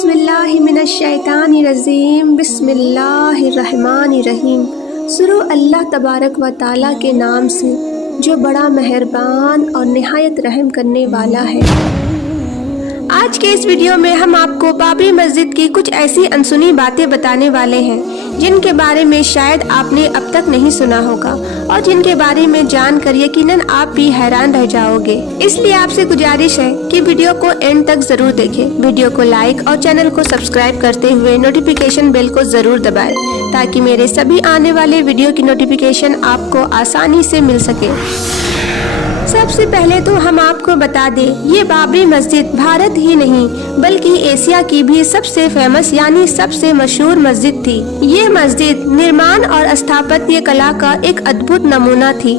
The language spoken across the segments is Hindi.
औज़ुबिल्लाहिमिनश्शैतानिर्रजीम बिस्मिल्लाहिर्रहमानिर्रहीम। शुरू अल्लाह तबारक व ताला के नाम से जो बड़ा मेहरबान और निहायत रहम करने वाला है। आज के इस वीडियो में हम आपको बाबरी मस्जिद की कुछ ऐसी अनसुनी बातें बताने वाले हैं जिनके बारे में शायद आपने अब तक नहीं सुना होगा और जिनके बारे में जानकर यकीनन आप भी हैरान रह जाओगे। इसलिए आपसे गुजारिश है कि वीडियो को एंड तक जरूर देखें। वीडियो को लाइक और चैनल को सब्सक्राइब करते हुए नोटिफिकेशन बेल को जरूर दबाएं ताकि मेरे सभी आने वाले वीडियो की नोटिफिकेशन आपको आसानी से मिल सके। सबसे पहले तो हम आपको बता दें, ये बाबरी मस्जिद भारत ही नहीं बल्कि एशिया की भी सबसे फेमस यानी सबसे मशहूर मस्जिद थी। ये मस्जिद निर्माण और स्थापत्य कला का एक अद्भुत नमूना थी।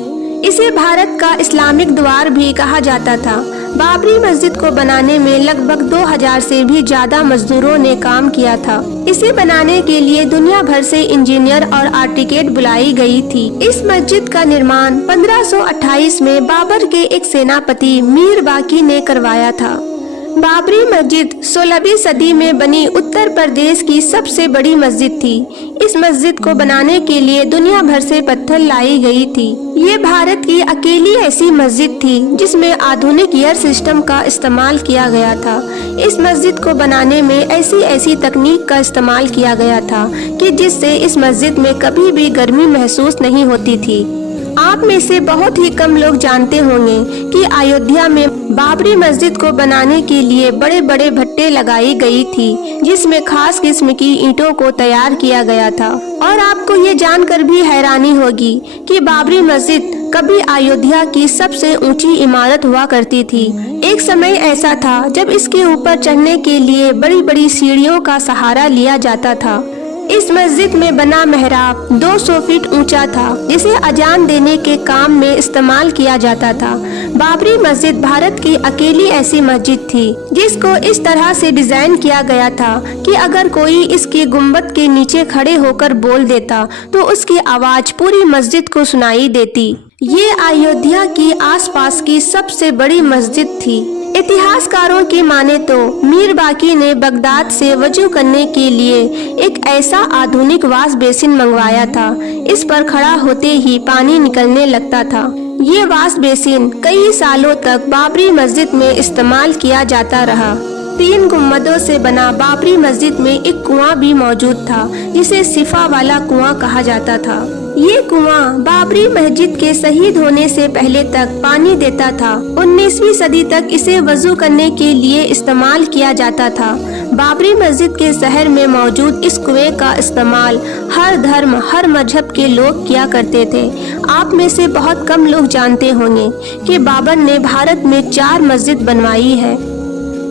इसे भारत का इस्लामिक द्वार भी कहा जाता था। बाबरी मस्जिद को बनाने में लगभग 2000 से भी ज्यादा मजदूरों ने काम किया था। इसे बनाने के लिए दुनिया भर से इंजीनियर और आर्किटेक्ट बुलाई गई थी। इस मस्जिद का निर्माण 1528 में बाबर के एक सेनापति मीर बाकी ने करवाया था। बाबरी मस्जिद 16वीं सदी में बनी उत्तर प्रदेश की सबसे बड़ी मस्जिद थी। इस मस्जिद को बनाने के लिए दुनिया भर से पत्थर लाई गई थी। ये भारत की अकेली ऐसी मस्जिद थी जिसमें आधुनिक एयर सिस्टम का इस्तेमाल किया गया था। इस मस्जिद को बनाने में ऐसी तकनीक का इस्तेमाल किया गया था कि जिससे इस मस्जिद में कभी भी गर्मी महसूस नहीं होती थी। आप में से बहुत ही कम लोग जानते होंगे कि अयोध्या में बाबरी मस्जिद को बनाने के लिए बड़े बड़े भट्टे लगाई गई थी जिसमें खास किस्म की ईंटों को तैयार किया गया था। और आपको ये जानकर भी हैरानी होगी कि बाबरी मस्जिद कभी अयोध्या की सबसे ऊंची इमारत हुआ करती थी। एक समय ऐसा था जब इसके ऊपर चढ़ने के लिए बड़ी बड़ी सीढ़ियों का सहारा लिया जाता था। इस मस्जिद में बना मेहराब 200 फीट ऊंचा था जिसे अजान देने के काम में इस्तेमाल किया जाता था। बाबरी मस्जिद भारत की अकेली ऐसी मस्जिद थी जिसको इस तरह से डिजाइन किया गया था कि अगर कोई इसके गुंबद के नीचे खड़े होकर बोल देता तो उसकी आवाज पूरी मस्जिद को सुनाई देती। ये अयोध्या की आसपास की सबसे बड़ी मस्जिद थी। इतिहासकारों की माने तो मीर बाकी ने बगदाद से वजू करने के लिए एक ऐसा आधुनिक वाश बेसिन मंगवाया था। इस पर खड़ा होते ही पानी निकलने लगता था। ये वाश बेसिन कई सालों तक बाबरी मस्जिद में इस्तेमाल किया जाता रहा। 3 गुम्बदों से बना बाबरी मस्जिद में एक कुआं भी मौजूद था जिसे सिफा वाला कुआं कहा जाता था। ये कुआं बाबरी मस्जिद के शहीद होने से पहले तक पानी देता था। 19वीं सदी तक इसे वजू करने के लिए इस्तेमाल किया जाता था। बाबरी मस्जिद के शहर में मौजूद इस कुएं का इस्तेमाल हर धर्म हर मजहब के लोग किया करते थे। आप में से बहुत कम लोग जानते होंगे कि बाबर ने भारत में 4 मस्जिद बनवाई है।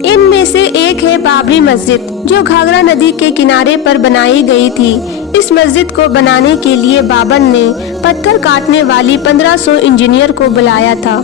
इनमें से एक है बाबरी मस्जिद जो घाघरा नदी के किनारे पर बनाई गई थी। इस मस्जिद को बनाने के लिए बाबर ने पत्थर काटने वाली 1500 इंजीनियर को बुलाया था।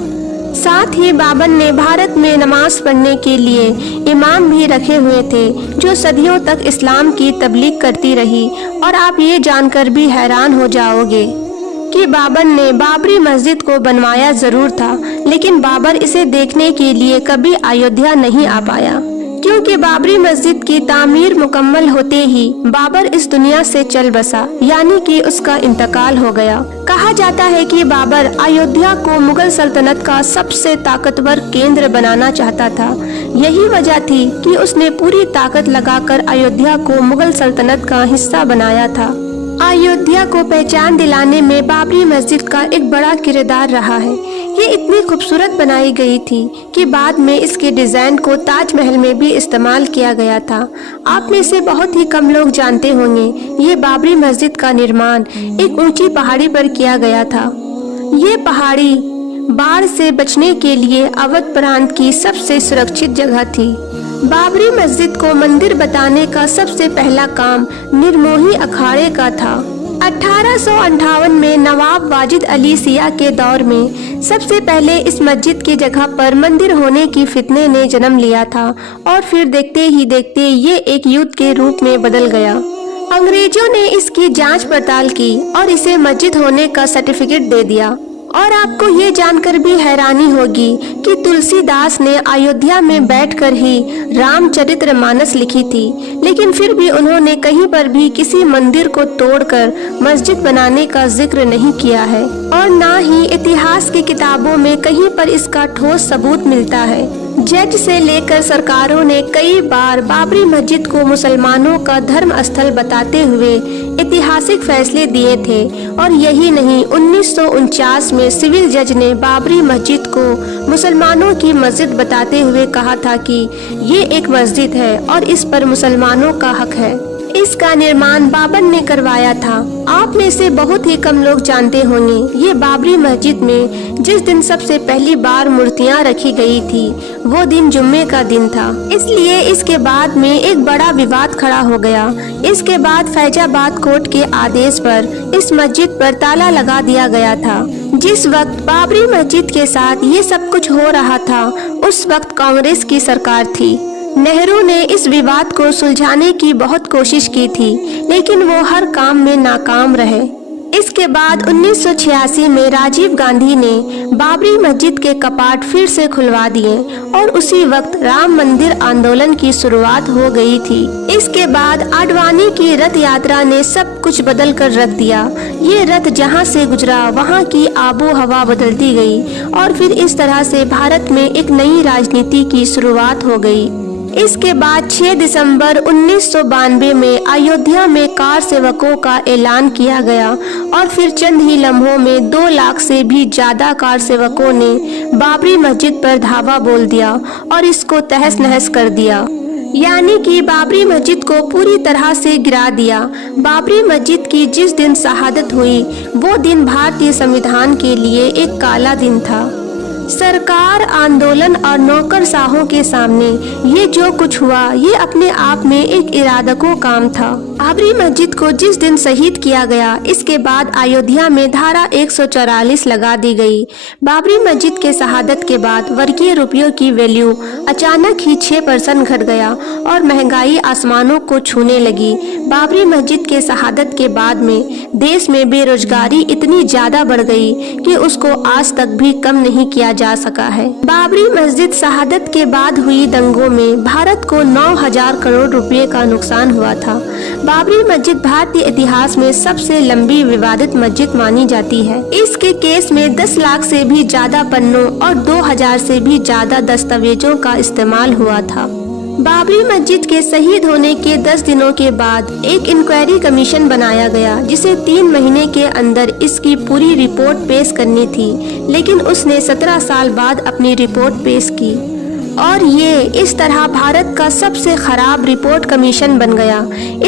साथ ही बाबर ने भारत में नमाज पढ़ने के लिए इमाम भी रखे हुए थे जो सदियों तक इस्लाम की तबलीग करती रही। और आप ये जानकर भी हैरान हो जाओगे कि बाबर ने बाबरी मस्जिद को बनवाया जरूर था लेकिन बाबर इसे देखने के लिए कभी अयोध्या नहीं आ पाया क्योंकि बाबरी मस्जिद की तामीर मुकम्मल होते ही बाबर इस दुनिया से चल बसा यानी कि उसका इंतकाल हो गया। कहा जाता है कि बाबर अयोध्या को मुगल सल्तनत का सबसे ताकतवर केंद्र बनाना चाहता था। यही वजह थी कि उसने पूरी ताकत लगाकर अयोध्या को मुगल सल्तनत का हिस्सा बनाया था। अयोध्या को पहचान दिलाने में बाबरी मस्जिद का एक बड़ा किरदार रहा है। ये इतनी खूबसूरत बनाई गई थी कि बाद में इसके डिजाइन को ताजमहल में भी इस्तेमाल किया गया था। आप में से बहुत ही कम लोग जानते होंगे ये बाबरी मस्जिद का निर्माण एक ऊंची पहाड़ी पर किया गया था। ये पहाड़ी बाढ़ से बचने के लिए अवध प्रांत की सबसे सुरक्षित जगह थी। बाबरी मस्जिद को मंदिर बताने का सबसे पहला काम निर्मोही अखाड़े का था। 1858 में नवाब वाजिद अली सिया के दौर में सबसे पहले इस मस्जिद की जगह पर मंदिर होने की फितने ने जन्म लिया था और फिर देखते ही देखते ये एक युद्ध के रूप में बदल गया। अंग्रेजों ने इसकी जांच पड़ताल की और इसे मस्जिद होने का सर्टिफिकेट दे दिया और आपको ये जानकर भी हैरानी होगी कि तुलसीदास ने अयोध्या में बैठकर ही रामचरितमानस लिखी थी, लेकिन फिर भी उन्होंने कहीं पर भी किसी मंदिर को तोड़कर मस्जिद बनाने का जिक्र नहीं किया है और ना ही इतिहास की किताबों में कहीं पर इसका ठोस सबूत मिलता है। जज से लेकर सरकारों ने कई बार बाबरी मस्जिद को मुसलमानों का धर्म स्थल बताते हुए ऐतिहासिक फैसले दिए थे और यही नहीं, 1949 में सिविल जज ने बाबरी मस्जिद को मुसलमानों की मस्जिद बताते हुए कहा था कि ये एक मस्जिद है और इस पर मुसलमानों का हक है। इसका निर्माण बाबर ने करवाया था। आप में से बहुत ही कम लोग जानते होंगे, ये बाबरी मस्जिद में जिस दिन सबसे पहली बार मूर्तियां रखी गई थी वो दिन जुम्मे का दिन था, इसलिए इसके बाद में एक बड़ा विवाद खड़ा हो गया। इसके बाद फैजाबाद कोर्ट के आदेश पर इस मस्जिद पर ताला लगा दिया गया था। जिस वक्त बाबरी मस्जिद के साथ ये सब कुछ हो रहा था उस वक्त कांग्रेस की सरकार थी। नेहरू ने इस विवाद को सुलझाने की बहुत कोशिश की थी, लेकिन वो हर काम में नाकाम रहे। इसके बाद 1986 में राजीव गांधी ने बाबरी मस्जिद के कपाट फिर से खुलवा दिए और उसी वक्त राम मंदिर आंदोलन की शुरुआत हो गई थी। इसके बाद आडवाणी की रथ यात्रा ने सब कुछ बदल कर रख दिया। ये रथ जहां से गुजरा वहां की आबो हवा बदलती गई और फिर इस तरह से भारत में एक नई राजनीति की शुरुआत हो गई। इसके बाद 6 दिसंबर 1992 में अयोध्या में कार सेवकों का ऐलान किया गया और फिर चंद ही लम्हों में 2 लाख से भी ज्यादा कार सेवकों ने बाबरी मस्जिद पर धावा बोल दिया और इसको तहस नहस कर दिया, यानी कि बाबरी मस्जिद को पूरी तरह से गिरा दिया। बाबरी मस्जिद की जिस दिन शहादत हुई वो दिन भारतीय संविधान के लिए एक काला दिन था। सरकार, आंदोलन और नौकरशाहों के सामने ये जो कुछ हुआ ये अपने आप में एक इरादकों काम था। बाबरी मस्जिद को जिस दिन शहीद किया गया इसके बाद अयोध्या में धारा 144 लगा दी गई। बाबरी मस्जिद के शहादत के बाद वर्गीय रुपयों की वैल्यू अचानक ही 6% घट गया और महंगाई आसमानों को छूने लगी। बाबरी मस्जिद के शहादत के बाद में देश में बेरोजगारी इतनी ज्यादा बढ़ गई कि उसको आज तक भी कम नहीं किया जा सका है। बाबरी मस्जिद शहादत के बाद हुई दंगों में भारत को 9,000 करोड़ रुपए का नुकसान हुआ था। बाबरी मस्जिद भारतीय इतिहास में सबसे लंबी विवादित मस्जिद मानी जाती है। इसके केस में 10 लाख से भी ज्यादा पन्नों और 2000 से भी ज्यादा दस्तावेजों का इस्तेमाल हुआ था। बाबरी मस्जिद के शहीद होने के 10 दिनों के बाद एक इंक्वायरी कमीशन बनाया गया जिसे 3 महीने के अंदर इसकी पूरी रिपोर्ट पेश करनी थी, लेकिन उसने 17 साल बाद अपनी रिपोर्ट पेश की और ये इस तरह भारत का सबसे खराब रिपोर्ट कमीशन बन गया।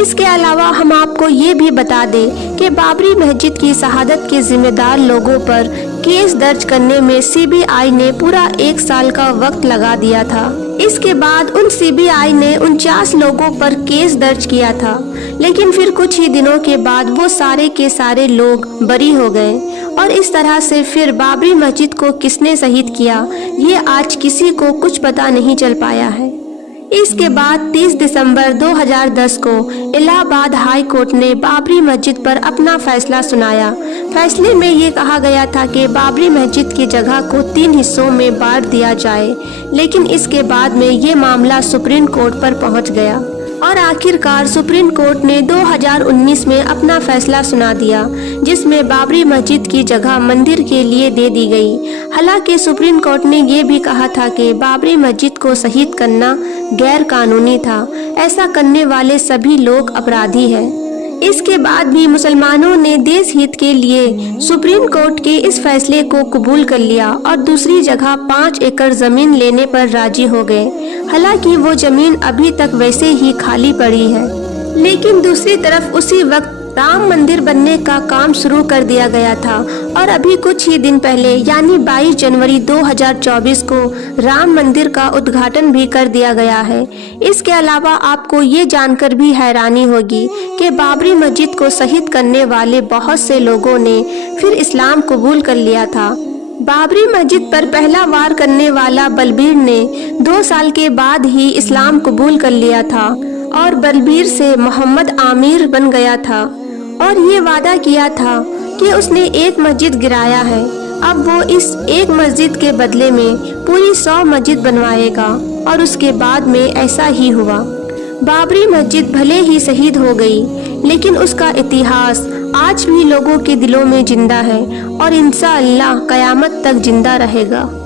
इसके अलावा हम आपको ये भी बता दें कि बाबरी मस्जिद की शहादत के जिम्मेदार लोगों पर केस दर्ज करने में सीबीआई ने पूरा 1 साल का वक्त लगा दिया था। इसके बाद उन सीबीआई ने 49 लोगों पर केस दर्ज किया था, लेकिन फिर कुछ ही दिनों के बाद वो सारे के सारे लोग बरी हो गए और इस तरह से फिर बाबरी मस्जिद को किसने शहीद किया ये आज किसी को कुछ पता नहीं चल पाया है। इसके बाद 30 दिसंबर 2010 को इलाहाबाद हाई कोर्ट ने बाबरी मस्जिद पर अपना फैसला सुनाया। फैसले में ये कहा गया था कि बाबरी मस्जिद की जगह को 3 हिस्सों में बांट दिया जाए, लेकिन इसके बाद में ये मामला सुप्रीम कोर्ट पर पहुंच गया और आखिरकार सुप्रीम कोर्ट ने 2019 में अपना फैसला सुना दिया, जिसमें बाबरी मस्जिद की जगह मंदिर के लिए दे दी गई। हालांकि सुप्रीम कोर्ट ने ये भी कहा था कि बाबरी मस्जिद को शहीद करना गैर कानूनी था, ऐसा करने वाले सभी लोग अपराधी हैं। इसके बाद भी मुसलमानों ने देश हित के लिए सुप्रीम कोर्ट के इस फैसले को कबूल कर लिया और दूसरी जगह 5 एकड़ जमीन लेने पर राजी हो गए। हालांकि वो जमीन अभी तक वैसे ही खाली पड़ी है, लेकिन दूसरी तरफ उसी वक्त राम मंदिर बनने का काम शुरू कर दिया गया था और अभी कुछ ही दिन पहले यानी 22 जनवरी 2024 को राम मंदिर का उद्घाटन भी कर दिया गया है। इसके अलावा आपको ये जानकर भी हैरानी होगी कि बाबरी मस्जिद को शहीद करने वाले बहुत से लोगों ने फिर इस्लाम कबूल कर लिया था। बाबरी मस्जिद पर पहला वार करने वाला बलबीर ने 2 साल के बाद ही इस्लाम कबूल कर लिया था और बलबीर से मोहम्मद आमिर बन गया था और ये वादा किया था कि उसने एक मस्जिद गिराया है। अब वो इस एक मस्जिद के बदले में पूरी 100 मस्जिद बनवाएगा और उसके बाद में ऐसा ही हुआ। बाबरी मस्जिद भले ही शहीद हो गई, लेकिन उसका इतिहास आज भी लोगों के दिलों में जिंदा है और इंशाअल्लाह क़यामत तक जिंदा रहेगा।